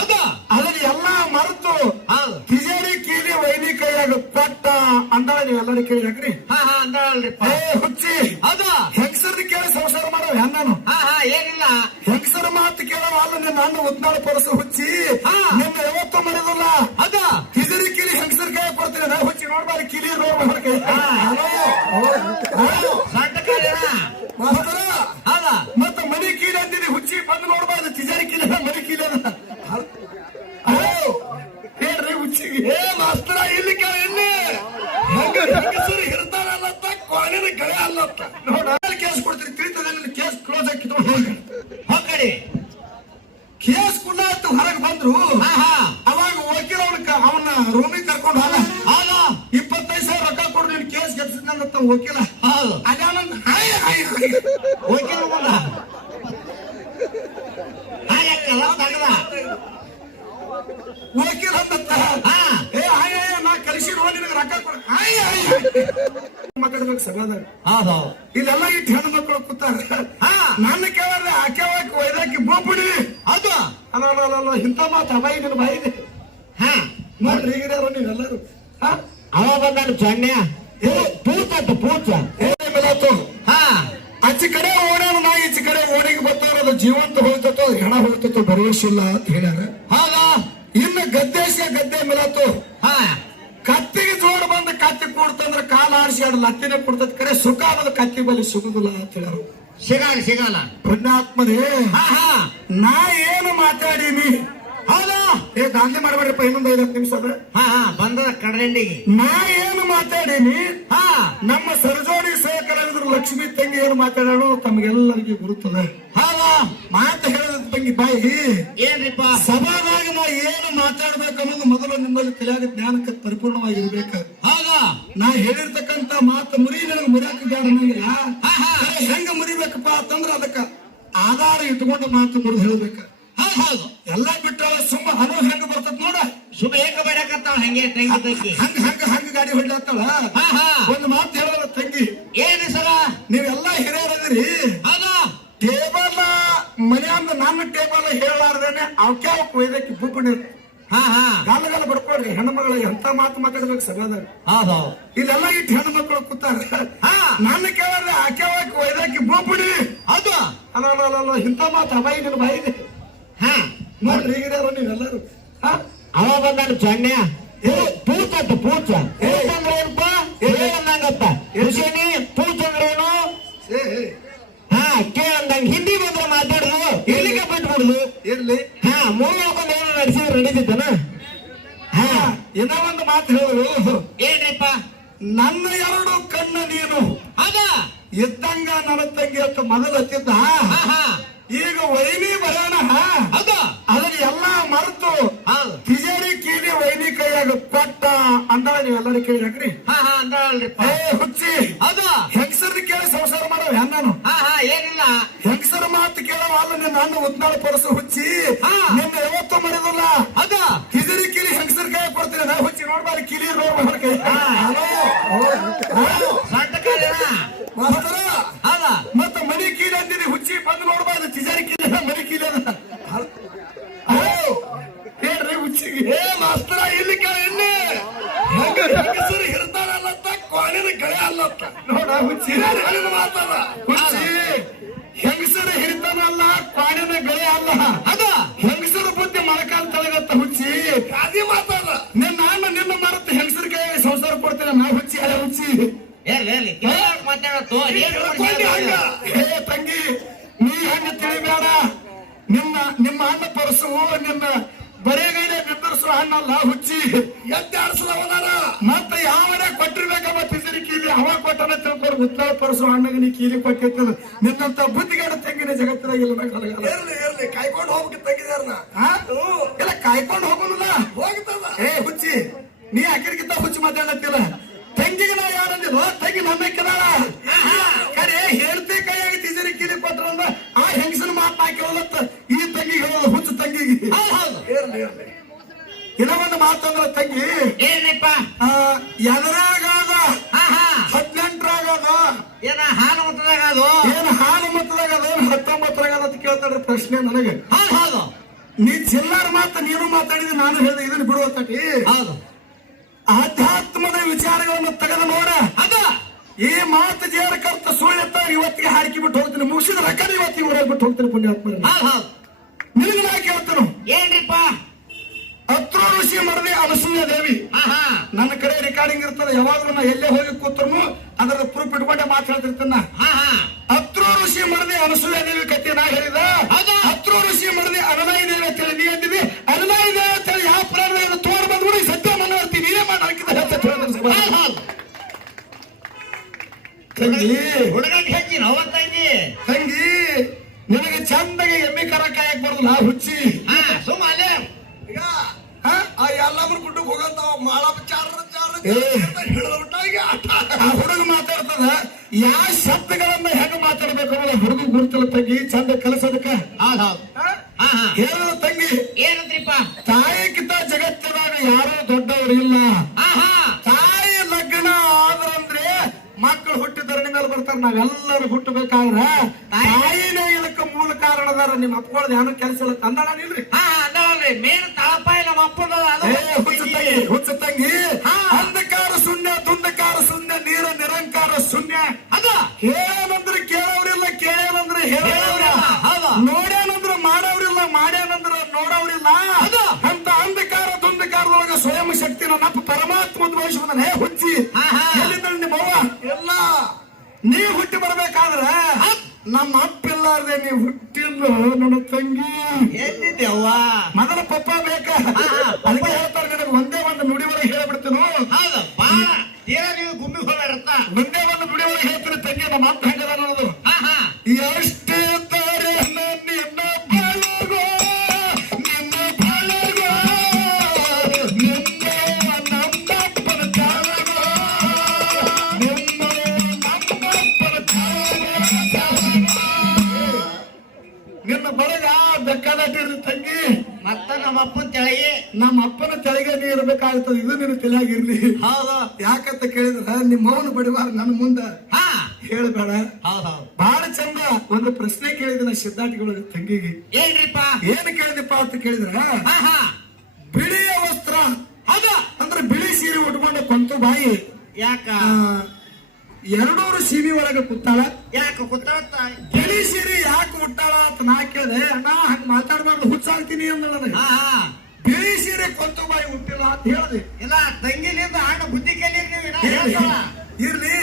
ಅದನ್ನ ಎಲ್ಲ ಮರೆತು ತಿಜೇರಿ ಕೀಲಿ ವೈನಿ ಕೈಯಾಗ ಕೊಟ್ಟ ಅಂದಾಳ ನೀವೆಲ್ಲರೂ ಕೇಳಿ ಹಾಕ್ರಿ. ಏ ಹುಚ್ಚಿ. ಅದ ಹೆಂಗಸರ್ ಕೇಳಿ ಸಂಸಾರ ಮಾಡೋ ಹೆಣ್ಣನು ಏನಿಲ್ಲ. ಹೆಂಗಸರ ಮಾತು ಕೇಳೋ ಅಲ್ಲ ನಿನ್ನ ಅಣ್ಣ ಉದ್ನಾಳ ಪರಸು ಹುಚ್ಚಿ. ನಿನ್ನ ಯಾವತ್ತೂ ಮಾಡಿದಲ್ಲ ಅದ ತಿಜೇರಿ ಕೀಲಿ ಹೆಂಗಸರ್ ಕೈ ಕೊಡ್ತೀನಿ. ನಾ ಹುಚ್ಚಿ ನೋಡ್ಬಾರಿ ಕೀಲಿ ನೋಡ್ಬಾರ್ದು ಕೈ ಕೇಸ್ ಕುಂಡಾಯ್ತು ಹೊರಗೆ ಬಂದ್ರು. ಅವಾಗ ವಕೀಲ ಅವನ ಅವನ ರೂಮಿಗೆ ಕರ್ಕೊಂಡು ಹೋದ. ಹೌದು. ಇಪ್ಪತ್ತೈದು ಸಾವಿರ ರೊಕ್ಕ ಕೊಡು ನೀನು ಕೇಸ್ ಗೆಲ್ಸಿದ್ನಂತ ವಕೀಲ. ಅದಾನಂದ ಹಾಯ್ ಹಾಯ್ ಹಾಯ್. ವಕೀಲ ಬಂದ. ವಕೀಲ ಅಂತ ಹಾ. ಏ ಹಾಯ್ ಹಾಯ್ ನಾ ಕಲಿಸಿ ನೋಡಿ ನಿನಗೆ ರೊಕ್ಕ ಕೊಡು. ಹಾಯ್. ಹಾಯ್ ಸಭಾದಾಗ ಹೌದು ಇಲ್ಲೆಲ್ಲ ಇಟ್ಟು ಹೆಣ್ಣು ಮಕ್ಕಳು ಕೂತಾರ. ಹಾ. ನನ್ನ ಕೇಳಿದ್ರೆ ಆಕೆವಾಕಿ ಒಯ್ದಾಕಿ ಬೋಪುಡಿ. ಅದು ಅಲ್ಲ ಅಲ್ಲ ಅಲ್ಲ, ಇಂಥ ಮಾತು ಅವ ನಿನ್ನ ಬಾಯಿದೆ ಹಾ. ನೋಡ್ರಿ ನೀವೆಲ್ಲರೂ. ಹಾ. ಅವ ಬಂದಾನ ಪೂಚ ಪೂತ ಏ ಮಿಲಾತು. ಹಾ. ಆಚೆ ಕಡೆ ಓಣ್ಯಾನ ನಾ ಈಚೆ ಕಡೆ ಓಣಿಗೆ ಬರ್ತಾರ ಅದು ಜೀವಂತ ಹೋಗ್ತತೋ ಹೆಣ ಹೋಗ್ತತೋ ಭರವಸೆ ಇಲ್ಲ ಅಂತ ಹೇಳ್ಯಾರ. ಹೌದಾ? ಇನ್ನು ಗದ್ದೆ ಗದ್ದೆ ಮಿಲತ್ತು ಹಾ. ಕತ್ತಿಗೆ ಕೊಡ್ತಂದ್ರ ಕಾಲ ಆಡಿಸಿ ಎರಡು ಲತ್ತಿನ ಕೊಡ್ತದ ಕಡೆ ಸುಖ ಅನ್ನೋದು ಕತ್ತಿ ಬಲಿ ಸಿಗುದಿಲ್ಲ ಅಂತ ಹೇಳರು. ಸಿಗಲ್ಲ ಸಿಗಲ್ಲ. ಪುಣ್ಯಾತ್ಮದೇ ಹಾ ಹಾ. ನಾ ಏನು ಮಾತಾಡೀನಿ? ಹೌದು. ಏ ದಾಂಧೆ ಮಾಡಬೇಡ್ರಪ್ಪ ಇನ್ನೊಂದು ಐದು ನಿಮಿಷ ಅದ. ಹಾ ಹಾ ಬಂದದ ಕಡದಂಡಿಗೆ ನಾ ಏನು ಮಾತಾಡೀನಿ? ಹಾ. ನಮ್ಮ ಸರಜೋಡಿ ಏನು ಮಾತಾಡೋಣ ತಮಗೆಲ್ಲರಿಗೂ ಗುರುತದ ಮಾತು ಹೇಳದ ತಂಗಿ ಬಾಯಿ. ಏನ್ರಿಪ್ಪ? ಸಭಾದಾಗ ನಾ ಏನು ಮಾತಾಡ್ಬೇಕು ಅನ್ನೋದು ಮೊದಲು ನಿಮ್ಮಲ್ಲಿ ತಿಳಿಯಾಗ ಜ್ಞಾನಕ್ಕೆ ಪರಿಪೂರ್ಣವಾಗಿರ್ಬೇಕು. ಹಾಗ? ನಾ ಹೇಳಿರ್ತಕ್ಕಂತ ಮಾತು ಮುರಿ ನನಗೆ ಮುರಿಯಾಕ ಬೇಡ ನಂಗಿಲ್ಲ ಹೆಂಗ ಮುರಿಬೇಕಪ್ಪ ಅಂತಂದ್ರ ಅದಕ್ಕ ಆಧಾರ ಇಟ್ಕೊಂಡು ಮಾತು ಮುರಿದು ಹೇಳ್ಬೇಕು. ಹೌದು ಎಲ್ಲ ಬಿಟ್ಟು ಸುಮ್ಮ ಹಲವು ಹೆಂಗ ಬರ್ತದ ನೋಡ. ಸುಮ್ಮ ಏಕ ಬೇಡಕತ್ತಾವ? ಹಂಗೆ ತಂಗಿ ತಂಗಿ. ಹಂಗ ಹಂಗ ಹಂಗ ಗಾಡಿ ಹೊಡ್ಲತ್ತಾಳ ಹಾ ಹಾ. ಒಂದು ಮಾತು ಹೇಳಲ್ಲ ತಂಗಿ. ಏನು ಸರ? ನೀವೆಲ್ಲ ಹಿರಿಯರದಿರಿ. ಹೌದು. ಟೇಬಲ್ ಮನ್ಯಾಂದ ನನ್ನ ಟೇಬಲ್ ಹೇಳಾರ್ದೇನೆ ಅವಕ್ಕೆ ಅವಕ್ಕೆ ಒಯ್ದಕ್ಕೆ ಬುಬ್ಬಣಿ ಹಾ ಹಾ. ಗಾಲ ಗಾಲ ಮಗಳ ಎಂತ ಮಾತು ಮಾತಾಡ್ಬೇಕು ಸಗದ ಹೌದು. ಇದೆಲ್ಲ ಇಟ್ಟು ಹೆಣ್ಣು ಮಕ್ಕಳು ಕೂತಾರ. ಹಾ. ನನ್ನ ಕೇಳಿದ್ರೆ ಆಕೆ ಅವಕ್ಕೆ ಒಯ್ದಾಕಿ ಬುಬ್ಬಣಿ ಹೌದು. ಅಲ್ಲ ಅಲ್ಲ ಇಂಥ ಮಾತು ಅವಾಯಿ ನಿನ್ನ ಬಾಯಿದೆ ಹಾ. ನೋಡ್ರಿ ನೀವು ನೀವೆಲ್ಲರೂ. ಹಾ. ಅವ ಬಂದಾನ ಚನ್ಯ ಪೂಚ ಪೂಚ ಪೂಚ ಅಂದ್ರೆ ಏನಪ್ಪ? ಏನಂದಂಗತ್ತ ಋಷಿನಿ ಪೂಚ ಅಂದ್ರೆ ಏನು? ಹಾ ಕೇ ಕೇಳಂದಂಗ ಹಿಂದಿ ಬಂದ್ರೆ ಮಾತಾಡುದು ಇಲ್ಲಿಗೆ ಬಿಟ್ಬಿಡುದು. ಇರ್ಲಿ. ಹಾ ಮೂರು ಹಾಕೊಂಡು ಏನು ನಡೆಸಿದ್ರೆ ನಡೀತಿತ್ತನ ಹಾ. ಇನ್ನ ಒಂದು ಮಾತು ಹೇಳಿದ್ರು ಏನ್ರಿಪ್ಪ? ನನ್ನ ಎರಡು ಕಣ್ಣು ನೀನು. ಅದ ಇದ್ದಂಗ ನನ್ನ ತಂಗಿ ಅಂತ ಮೊದಲು ಹತ್ತಿದ್ದ. ಹಾ ಹಾ. ಈಗ ವೈನಿ ಬರೋಣ. ಹಾ ಅದನ್ನ ಎಲ್ಲಾ ಮರೆತು ಕೈಯಾಗ ಕೊಟ್ಟ ಅಂದಾಳ ನೀವೆಲ್ಲರೂ ಕೇಳಿ ಹಾ ಹಾ ಅಂದಾಳ್ರಿ ಏ ಹುಚ್ಚಿ. ಹೌದು? ಹೆಂಗಸರ್ನ ಕೇಳಿ ಸಂಸಾರ ಮಾಡೋ ಹೆಣ್ಣನು ಹಾ ಹಾ ಏನಿಲ್ಲ. ಹೆಂಗಸರ ಮಾತು ಕೇಳವ ಅಲ್ಲ ನಿನ್ನ ಅಣ್ಣ ಉದ್ನಾಳ ಪರಸು ಹುಚ್ಚಿ. ಹಾ. ನಿನ್ನ ಯಾವತ್ತೂ ಮಾಡಿದಲ್ಲ ಹೌದು? ಹಿದಿರಿ ಕಿಲಿ ಹೆಂಗಸರ್ ಕೈ ಕೊಡ್ತೀನಿ. ನಾ ಹುಚ್ಚಿ ನೋಡ್ಬಾರಿ ಕೀಲಿ ನೋಡ್ಬಾರ ಕೈ ಹಲೋ. ಹಲೋ. ನಾ ಹುಚ್ಚಿ ಅಲ್ಲ ಹುಚ್ಚಿ ಏ ತಂಗಿ ನೀ ಹಂಗ ತಿಳಿಬೇಡ. ನಿಮ್ಮ ನಿಮ್ಮ ಅಣ್ಣ ಪರಸು ನಿನ್ನ ಬರೆಗೈಲೆ ಬಿದ್ದರ್ಸು ಹಣ್ಣಲ್ಲ ಹುಚ್ಚಿ. ಎದ್ದಾಡ್ಸದವದಾರ ಮತ್ತೆ ಯಾವನೇ ಕೊಟ್ಟಿರ್ಬೇಕಮ್ಮ ತಿಜರಿ ಕೀಲಿ ಅವ ಕೊಟ್ಟನ ತಿಳ್ಕೊಂಡು ಉತ್ತರ ಪರಸು ಅಣ್ಣಗೆ ನೀ ಕೀಲಿ ಕೊಟ್ಟಿರ್ತದ ನಿನ್ನಂತ ಬುದ್ಧಿಗಾಡ ತೆಂಗಿನ ಜಗತ್ತಿನಾಗ ಇಲ್ಲ. ಇರ್ಲಿ ಇರ್ಲಿ ಕಾಯ್ಕೊಂಡು ಹೋಗ್ಬಿಟ್ಟು ತೆಗಿದಾರನ? ಇಲ್ಲ ಕಾಯ್ಕೊಂಡು ಹೋಗಲ್ಲ ಹೋಗ್ತದ. ಏ ಹುಚ್ಚಿ ನೀ ಅಕ್ಕರಿಗಿಂತ ಹುಚ್ಚಿ ಮಾತಾಡತ್ತಿಲ್ಲ ತಂಗಿಗೆ ನಾ ಯಾರಂದಿಲ್ಲ ತಂಗಿ ನನ್ನ ಕೆದಾಳ ಕರೆ ಹೇಳ್ತಿ ಕೈಯಾಗಿ ತಿಜರಿ ಕೀಲಿ ಕೊಟ್ರಂದ ಆ ಹೆಂಗಸನ ಮಾತು ಹಾಕಿರೋದತ್ತ ಈ ತಂಗಿಗೆ ಹೇಳೋದು ಹುಚ್ಚು ತಂಗಿಗೆ ಇನ್ನೂ ಒಂದು ಮಾತಂದ್ರ ತಂಗಿ ಏನಪ್ಪ? ಆ, ಎದರಾಗಾದ? ಹದಿನೆಂಟರಾಗದ? ಏನ ಹಾಲು ಮುಟ್ಟದಾಗ ಅದು ಏನ್ ಹಾಲು ಮತದಾಗ ಅದ ಹತ್ತೊಂಬತ್ತರಾಗದ ಅಂತ ಕೇಳ್ತಾರೆ ಪ್ರಶ್ನೆ ನನಗೆ. ಹೌದು ಹೌದು. ನೀ ಚಿಲ್ಲರ್ ಮಾತು ನೀನು ಮಾತಾಡಿದ್ರೆ ನಾನು ಹೇಳಿದೆ ಇದನ್ನ ಬಿಡುವತ್ತಟಿ ಹೌದು. ಆಧ್ಯಾತ್ಮದ ವಿಚಾರಗಳನ್ನು ತೆಗೆದು ನೋಡ ಅದ ಈ ಮಾತು ಜೇರ ಕರ್ತ ಸುಳ್ಳೆತ್ತ ಇವತ್ತಿಗೆ ಹಾರಿಕೆ ಬಿಟ್ಟು ಹೋಗ್ತೀನಿ. ಮುಗಿಸಿದ ರೊಕ್ಕ ಇವತ್ತಿಗೆ ಹೊರಗ್ಬಿಟ್ಟು ಬಿಟ್ಟು ಹೋಗ್ತೀನಿ ಪುಣ್ಯಾತ್ಮ ನಿನಗೆ ನಾ ಕೇಳ್ತಾನು? ಏನ್ರಿಪ್ಪ? ಹತ್ರ ಋಷಿ ಮರದಿ ಅನಸೂಯ ದೇವಿ. ನನ್ನ ಕಡೆ ರೆಕಾರ್ಡಿಂಗ್ ಇರ್ತದೆ. ಯಾವಾಗಲೂ ನಾ ಎಲ್ಲೇ ಹೋಗಿ ಕೂತ್ರು ಅದರ ಪ್ರೂಫ್ ಇಟ್ಕೊಂಡೆ ಮಾತಾಡ್ತಿರ್ತಾನ ಹಾ ಹಾ. ಹತ್ರ ಋಷಿ ಮರದಿ ಅನಸೂಯ ದೇವಿ ಕಥೆ ನಾ ಹೇಳಿದ? ಹತ್ರ ಋಷಿ ಮರದಿ ಅನಲಾಯಿ ದೇವಿ ಅಂತೇಳಿ ನೀ ಅಂದಿದ್ದಿ. ಅನಲಾಯಿ ದೇವಿ ಅಂತೇಳಿ ಯಾವ ಪ್ರಾಣ ತಂಗಿ. ಹುಡುಗಕ್ಕೆ ಹೆಚ್ಚಿನ ಅವತ್ತೈತಿ ತಂಗಿ. ನಿನಗೆ ಚಂದಗೆ ಎಮ್ಮೆ ಕರ ಕಾಯಕ್ ಬರೋದಿಲ್ಲ ಹುಚ್ಚಿ. ಹಾ ಸುಮ್ಮ ಅಲ್ಲೇ. ಈಗ ಆ ಎಲ್ಲಾದ್ರೂ ಗುಡ್ಡಕ್ಕೆ ಹೋಗಂತಾವ ಮಾಳಪ್ಪ ಚಾರ ಚಾರ. ಹಿಡಿದ್ಬಿಟ್ಟಾಗ ಆಟ. ಆ ಹುಡುಗ ಮಾತಾಡ್ತದ ಯಾವ ಶಬ್ದಗಳನ್ನ ಹೆಂಗ ಮಾತಾಡ್ಬೇಕು ಅನ್ನೋದು ಹುಡುಗ ಗುರುತಿಲ್ಲ ತಂಗಿ ಚಂದ ಕಲಸದಕ್ಕ. ಹೌದ್ ಹೌದ್ ಹೇಳು ಹಾ ತಂಗಿ? ಏನಂತ್ರಿಪ್ಪ ತಾಯಿಗಿಂತ ಜಗತ್ತಿನಾಗ ಯಾರೋ ದೊಡ್ಡವರು ಇಲ್ಲ. ಹಾ ಹಾ ತಾಯಿ ಲಗ್ನ ಆದ್ರಂದ್ರೆ ಮಕ್ಕಳು ಹುಟ್ಟಿ ಧರಣಿ ಮೇಲೆ ಬರ್ತಾರ ನಾವೆಲ್ಲರೂ ಹುಟ್ಟಬೇಕಾದ್ರೆ ತಾಯಿನೇ ಇದಕ್ಕೆ ಮೂಲ ಕಾರಣದಾರ ನಿಮ್ಮ ಅಪ್ಪಗಳದ ಏನೋ ಕೆಲಸ ಇಲ್ಲ. ತಂದಾಳ ನಿಲ್ರಿ ಮೇನ್ ತಳಪಾಯಿ ನಮ್ಮ ಅಪ್ಪನ ಹುಚ್ಚತಂಗಿ ಹುಚ್ಚತಂಗಿ ಹುಚ್ಚ ತಂಗಿ ಹುಚ್ಚ ತಂಗಿ. ಹಾ. ಅಂಧಕಾರ ಶೂನ್ಯ ದುಂದಕಾರ ಶೂನ್ಯ ನೀರ ನಿರಂಕಾರ ಶೂನ್ಯ. ಅದ. ಹೇಳಂದ್ರೆ ಕೇಳೋರಿಲ್ಲ ಕೇಳೇನಂದ್ರೆ ಹೇಳೋರಿಲ್ಲ. ನೋಡ್ಯಾನಂದ್ರೆ ಮಾಡೋರಿಲ್ಲ ಮಾಡ್ಯಾನಂದ್ರೆ ನೋಡೋರಿಲ್ಲ. ಅಂತ ಅಂಧಕಾರ ದುಂದಕಾರದೊಳಗ ಸ್ವಯಂ ಶಕ್ತಿ ನಮ್ಮ ಪರಮಾತ್ಮ ಉದ್ಭವಿಸಿದ ಹೇ ಹುಚ್ಚಿ ಹಾ, ಹಾ. ಎಲ್ಲಿದ್ದಾಳೆ ನಿಮ್ಮ ಅವ್ವ ಎಲ್ಲ ನೀ ಹುಟ್ಟಿ ಬರ್ಬೇಕಾದ್ರ ನಮ್ಮ ಅಪ್ಪಿಲ್ಲಾರ್ದೆ ನೀ ಹುಟ್ಟಿಲ್ಲ ನನ್ನ ತಂಗಿ. ಎಲ್ಲಿದ್ದೆ ಮಗನ ಮೊದಲ ಪಪ್ಪ ಹಾ, ಅದಕ್ಕೆ ಹೇಳ್ತಾರೆ ನನಗೆ ಒಂದೇ ಒಂದು ನುಡಿ ಒಳಗೆ ಹೇಳ್ಬಿಡ್ತೀನಿ ಬಾ ತೀರಾ ನೀವು ಗುಮ್ಮಿ ಹೋಗ್ಬೇಡತ್ತ? ಒಂದೇ ಒಂದು ನುಡಿ ಒಳಗೆ ಹೇಳ್ತೀನಿ ತಂಗಿ ನಮ್ಮ ಅಪ್ಪ. ನೀ ಇರ್ಬೇಕಾಗ್ತದೆ ಇದು ನಿನ್ನ ತಲೆಯಾಗಿರ್ಲಿ. ಹೌದು. ಯಾಕಂತ ಕೇಳಿದ್ರ ನಿಮ್ಮ ಮೌನ ಬಡಿವಾರ ನನ್ನ ಮುಂದ. ಹಾ. ಹೇಳ್ಬೇಡ. ಹೌದ್ ಬಹಳ ಚಂದ ಒಂದು ಪ್ರಶ್ನೆ ಕೇಳಿದ ಸಿದ್ಧಾರ್ಥಿಗಳ ತಂಗಿಗೆ. ಏನ್ರಿಪ್ಪ? ಏನ್ ಕೇಳಿದಪ್ಪ ಅಂತ ಕೇಳಿದ್ರ ಹಾ ಹಾ. ಬಿಳಿಯ ವಸ್ತ್ರ. ಅದ ಅಂದ್ರೆ ಬಿಳಿ ಸೀರೆ ಉಟ್ಕೊಂಡ ಕೊಂತು ಬಾಯಿ. ಯಾಕ? ಎರಡೂರು ಸೀರೆ ಒಳಗೆ ಕುತ್ತಾಳ ಯಾಕ ತಾಯಿ ಬಿಳಿ ಸೀರೆ ಯಾಕೆ ಉಟ್ಟಾಳ ಅಂತ ನಾ ಕೇಳಿದೆ ಅಣ್ಣ ಹಂಗ ಮಾತಾಡಬಾರ್ದು ಹುಚ್ಚಾಗ್ತೀನಿ ಅಂದ ನನಗೆ. ಬಿಳಿ ಸೀರೆ ಕೊಂತು ಬಾಯಿ ಹುಟ್ಟಿಲ್ಲ ಅಂತ ಹೇಳಿದೆ ಇಲ್ಲ ತಂಗಿಲಿಂದ ಆಗ ಬುದ್ಧಿ ಹೇಳ್ತಾಳ. ಇರ್ಲಿ.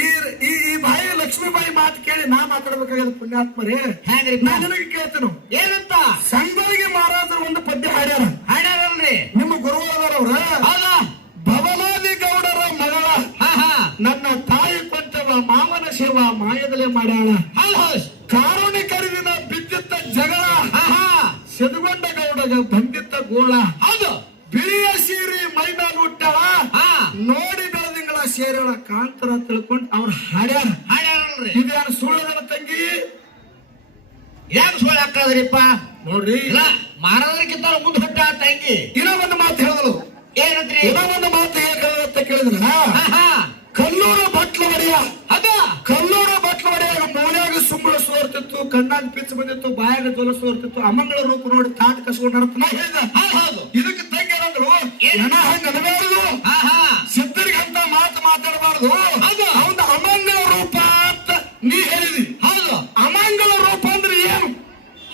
ಈ ಈ ಬಾಯಿ ಲಕ್ಷ್ಮೀಬಾಯಿ ಮಾತು ಕೇಳಿ ನಾ ಮಾತಾಡ್ಬೇಕಾಗಲ್ಲ ಪುಣ್ಯಾತ್ಮರೇ. ಹೆಂಗ್ರಿಪ್ಪ ನಾ ನಿನಗೆ ಕೇಳ್ತೇನೆ. ಏನಂತ? ಸಂಗೊಳ್ಳಿಗೆ ಮಹಾರಾಜರು ಒಂದು ಪದ್ಯ ಹಾಡ್ಯಾರ. ಹಾಡ್ಯಾರಲ್ರಿ? ನಿಮ್ಮ ಗುರು ಅದರವ್ರ ಭವನಾದಿ ಗೌಡರ ಮಗಳ. ನನ್ನ ತಾಯಿ ಕೊಟ್ಟವ ಮಾಮನ ಶಿವ ಮಾಯದಲೆ ಮಾಡ್ಯಾಳ. ಕಾರುಣಿ ಕರಿದಿನ ಬಿದ್ದಿತ್ತ ಜಗಳ. ಸೆದುಗೊಂಡ ಗೌಡಗ ಬಂದಿತ್ತ ಗೋಳ. ಹೌದು ಬಿಳಿಯ ಸೀರೆ ಮೈ ಮೇಲೆ ಹುಟ್ಟಾಳ ಹಾ ನೋಡಿ ಬೆಳದಿಂಗಳ ಸೇರಳ ಕಾಂತರ ತಿಳ್ಕೊಂಡು ಅವ್ರ ಹಾಡ್ಯಾರ. ಹಾಡ್ಯಾರಲ್ರಿ. ಇದ್ಯಾರು ಸುಳ್ಳದನ ತಂಗಿ? ಯಾಕೆ ಸುಳ್ಳು ಹಾಕದ್ರಿಪ್ಪ ನೋಡ್ರಿ. ಇಲ್ಲ ಮಾರೋದ್ರಕ್ಕಿಂತ ಮುಂದೆ ಹೊಟ್ಟ ತಂಗಿ. ಇನ್ನೂ ಒಂದು ಮಾತು ಹೇಳಿದ್ರು ಏನಂತ್ರಿ? ಇನ್ನೂ ಒಂದು ಮಾತು ಅಂತ ಕೇಳಿದ್ರ? ಹಾ ಹಾ. ಕಲ್ಲೂರು ಬಟ್ಲು ಒಡೆಯ. ಅದ ಕಲ್ಲೂರು ಬಟ್ಲು ಒಡೆಯ ಮೂಲೆಯಾಗ ಸುಂಬಳ ಸೋರ್ತಿತ್ತು ಕಣ್ಣಾಗ ಪಿಚ್ಚು ಬಂದಿತ್ತು ಬಾಯಾಗ ಜೊಲ ಸೋರ್ತಿತ್ತು ಅಮ್ಮಂಗಳ ರೂಪ ನೋಡಿ ತಾಟ್ ಕಸ್ಕೊಂಡ ಹೇಳಿದ. ಇದಕ್ಕೆ ತಂಗಿ ಏನಂದ್ರು ಹಂಗ ಅನಬಾರದು ಹಾ ಹಾ ಸಿದ್ಧರಿಗೆ ಅಂತ ಮಾತು ಮಾತಾಡಬಾರದು ಹೌದು. ಅವನ ಅಮಂಗಳ ರೂಪ ಅಂತ ನೀ ಹೇಳಿದಿ. ಹೌದು ಅಮಂಗಳ ರೂಪ ಅಂದ್ರೆ ಏನು?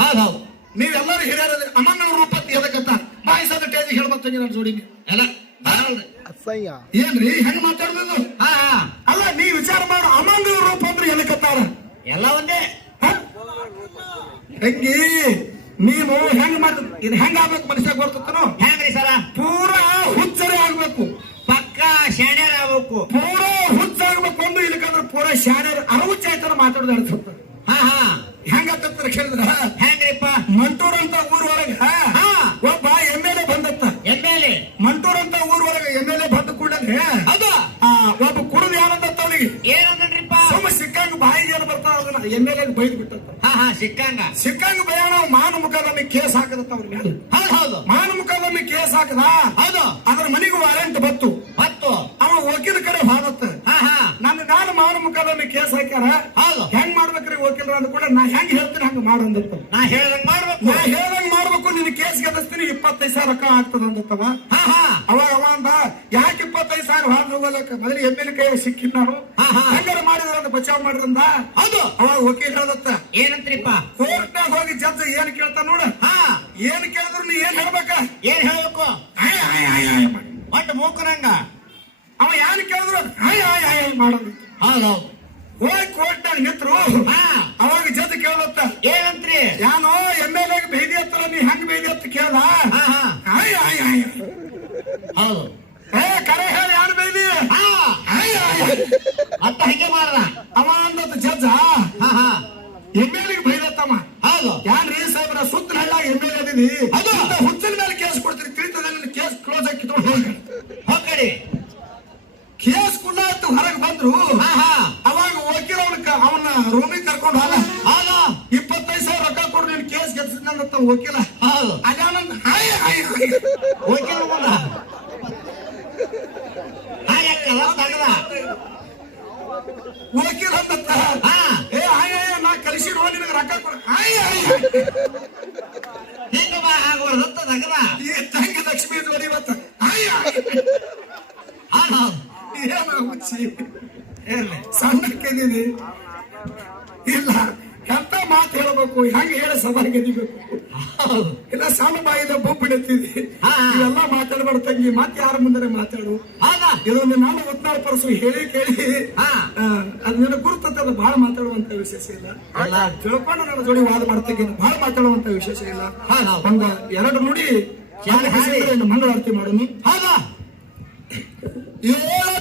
ಹೌದ್ ಹೌದು. ನೀವೆಲ್ಲರೂ ಹಿರಿಯರ ಅಮಂಗಳ ರೂಪ ಅಂತ ಎದಕ್ಕಂತ ಬಾಯಿ ಸದ ಟೇಜ್ ಹೇಳ್ಬತ್ತಂಗಿ ನನ್ನ ಜೋಡಿಗೆ. ಎಲ್ಲ ಅಸಯ್ಯ. ಏನ್ರಿ ಹೆಂಗ್ ಮಾತಾಡ್ದು ಹಾ ಹಾ. ಅಲ್ಲ ನೀ ವಿಚಾರ ಮಾಡು. ಅಮಂಗಳ ರೂಪ ಅಂದ್ರೆ ಎದಕ್ಕತ್ತಾರ ಎಲ್ಲ ಒಂದೇ. ಹೆಂಗಿ? ನೀವು ನೀನು ಹೆಂಗ್ ಮಾಡ ಇದು ಹೆಂಗ್ ಆಗ್ಬೇಕು ಮನುಷ್ಯ ಗೊತ್ತನು ಹೆಂಗ್ರಿ ಸರ ಪೂರಾ ಹುಚ್ಚರೇ ಆಗ್ಬೇಕು ಪಕ್ಕ ಶಾಣ್ಯಾರ ಆಗ್ಬೇಕು ಪೂರಾ ಹುಚ್ಚಾಗ್ಬೇಕು ಒಂದು ಇಲ್ಲಕಂದ್ರೆ ಪೂರಾ ಶಾಣ್ಯರು ಅರವು ಚೇತನ ಮಾತಾಡೋದು ಅನ್ಸುತ್ತೆ ಹಾ ಹಾ. ಹೆಂಗತ್ತ ಕೇಳಿದ್ರ ಹೆಂಗ್ರಿಪ್ಪ? ಮಂಟೂರ್ ಅಂತ ಊರ್ ಒಳಗ. ಹಾ. ಒಬ್ಬ M L A ಬಂದತ್ತ. M L A? Mantur ಅಂತ ಊರ್ ಒಳಗ ಎಂ ಎಲ್ ಎ ಬಂದ ಕೂಡಲೇ ಅದ ಆ, ಒಬ್ಬ ಕುಡಿದು ಏನಂದತ್ತ ಅವನಿಗೆ ಏನಂದ್ರಿಪ್ಪ? ಸುಮ್ಮ ಸಿಕ್ಕಂಗ ಬಾಯಿಗೆ ಏನು ಬರ್ತಾವ ಅದನ್ನ ಎಂ ಎಲ್ ಎ ಬೈದ್ ಬಿಟ್ಟಂತ. ಹಾ ಹಾ ಸಿಕ್ಕಂಗ. ಸಿಕ್ಕಂಗ ಬಯಣ ಮಾನ ಮುಖದಲ್ಲಿ ಕೇಸ್ ಹಾಕದತ್ತ ಅವ್ರ ಮೇಲೆ. ಹೌದು ಹೌದು. ಮಾನ ಮುಖದಲ್ಲಿ ಕೇಸ್ ಹಾಕದ? ಹೌದು. ಅದ್ರ ಮನೆಗೆ ವಾರೆಂಟ್ ಬತ್ತು ಬತ್ತು ಅವ ವಕೀಲ ಕಡೆ ಹೋದತ್ತ. ಹಾ ಹಾ ನನ್ನ ಕೇಸ್ ಹಾಕ್ಯಾರ ಹೌದು. ಹೆಂಗ್ ಮಾಡ್ಬೇಕ್ರಿ ವಕೀಲರ ಅಂದ ಕೂಡ ನಾ ಹೆಂಗ್ ಹೇಳ್ತೀನಿ ಹಂಗ ಮಾಡು ಅಂದತ್ತ ನಾ ಹೇಳ್ದಂಗ್ ಮಾಡ್ಬೇಕು. ನಾ ಹೇಳ್ದಂಗ್ ಮಾಡ್ಬೇಕು ನಿನ್ ಕೇಸ್ ಗೆಲ್ಲಿಸ್ತೀನಿ ಇಪ್ಪತ್ತೈದು ಸಾವಿರ ರೊಕ್ಕ ಆಗ್ತದ ಹಾ ಹಾ. ಅವಾಗ ಅವ ಅಂದ ಯಾಕೆ ಇಪ್ಪತ್ತೈದು ಸಾವಿರ ಹಾಳು ಹೋಗಲಕ್ಕ? ಮೊದಲು ಎಂ ಎಲ್ ಕೈ ಸಿಕ್ಕಿದ್ ನಾನು. ಹಾ, ಹಾ. ಹೆಂಗಾರ ಮಾಡಿದ್ರ ಅಂತ ಬಚಾವ್ ಮಾಡಿದ್ರಂದ ಹೌದು. ಅವಾಗ ವಕೀಲರ ಅದತ್ತ ಏನಂತ್ರಿಪ್ಪ? ಕೋರ್ಟ್ನಾಗ ಹೋಗಿ ಜಡ್ಜ್ ಏನ್ ಕೇಳ್ತಾ ನೋಡು. ಹಾ. ಏನ್ ಕೇಳಿದ್ರು ನೀ ಏನ್ ಹೇಳ್ಬೇಕ? ಏನ್ ಹೇಳ್ಬೇಕು. ಒಟ್ಟು ಮೂಕರಂಗ ಅವ ಯಾರು ಕೇಳಿದ್ರು? ಹಾಯ್ ಹಾಯ್ ಹಾಯ್ ಮಾಡೋದು. ಹೌದು. ಹೋಗಿ ಕೋರ್ಟ್ನಾಗ ನಿತ್ರು. ಹಾ. ಅವಾಗ ಜೊತೆ ಕೇಳತ್ತ. ಏನಂತ್ರಿ? ಯಾನೋ ಎಂ ಎಲ್ ಎ ಬೇದಿ ಹತ್ತಲ್ಲ ನೀ ಹೆಂಗ್ ಬೇದಿ ಹತ್ತ ಕೇಳ. ಹೌದು. ಏ ಕರೆ ಹೇಳಿ ಯಾರು ಬೇದಿ. ಮತ್ತ ಹಂಗೆ ಮಾಡ್ದ? ಅವ ಅಂದತ್ತ ಜಜ್ಜ ಹಾ ಹಾ. ಎಂ ಎಲ್ ಎಗೆ ಬೈದತ್ತಮ್ಮ ಹೌದು. ಯಾನ್ರಿ ಸಾಹೇಬ್ರ ಸುತ್ತ ಹಳ್ಳ ಎಂ ಎಲ್ ಎದಿನಿ ಅದು. ಹುಚ್ಚಿನ ಮೇಲೆ ಕೇಸ್ ಕೊಡ್ತೀರಿ ತಿಳಿತದಲ್ಲಿ ಕೇಸ್ ಕ್ಲೋಸ್ ಆಗಿ ಕಿತ್ಕೊಂಡು ಹೋಗಿ ಹೋಗಡಿ ಕೇಸ್ ಕುಳ್ಳಾಯ್ತು ಹೊರಗೆ ಬಂದ್ರು. ಹಾ ಹಾ. ಅವಾಗ ವಕೀಲ ಅವನ ಅವನ ರೂಮಿಗೆ ಕರ್ಕೊಂಡು ಹೋದ. ಹಾಲ ಇಪ್ಪತ್ತೈದು ಸಾವಿರ ರೊಕ್ಕ ಕೊಡು ನೀನು ಕೇಸ್ ಗೆಲ್ಸಿದ್ನಂತ ವಕೀಲ. ಅದಾನಂದ ಹಾಯ್ ಹಾಯ್ ವಕೀಲ ಬಂದ ವಕೀಲ ಅಂದತ್ತ. ಹಾ. ಏ ಹಾಯ್ ಹಾಯ್ ನಾ ನಿನಗೆ ರೊಕ್ಕ ಕೊಡು ಹಾಯ್ ಹಾಯ್ ಹಾಯ್. ಹಿಂಗ ಬಾ ಆಗ್ಬಾರ್ದಂತ ತಗದ. ಈ ತಂಗಿ ಲಕ್ಷ್ಮೀ ಇವತ್ತು ಹಾಯ್ ಹಾಯ್ ಹೌದು ಎಲ್ಲ ಹುಚ್ಚಿ ಸಣ್ಣ ಇಲ್ಲ ಎಂತ ಮಾತು ಹೇಳ್ಬೇಕು? ಹೆಂಗ ಹೇಳ ಸಭಾ ಗೆದಿಬೇಕು ಇಲ್ಲ ಸಣ್ಣ ಬಾಯಿದ ಬೊಬ್ಬು ಬಿಡುತ್ತಿದ್ದಿ ಹಾ. ಇವೆಲ್ಲ ಮಾತಾಡ್ಬಾರ್ದು ತಂಗಿ ಮತ್ತೆ ಯಾರ ಮುಂದೆ ಮಾತಾಡು? ಇದೊಂದು ಇದು ನಾನು ಉತ್ತರ ಪರಸು ಹೇಳಿ ಕೇಳಿ. ಅದ್ ನಿನಗೆ ಗುರುತದ ಬಹಳ ಮಾತಾಡುವಂತ ವಿಶೇಷ ಇಲ್ಲ. ತಿಳ್ಕೊಂಡು ನನ್ನ ಜೋಡಿ ವಾದ ಮಾಡ್ತೀನಿ ಬಹಳ ಮಾತಾಡುವಂತ ವಿಶೇಷ ಇಲ್ಲ. ಒಂದ ಎರಡು ನುಡಿ? ಮಂಗಳಾರತಿ ಮಾಡೋನು ಹೌದಾ? ಏಳು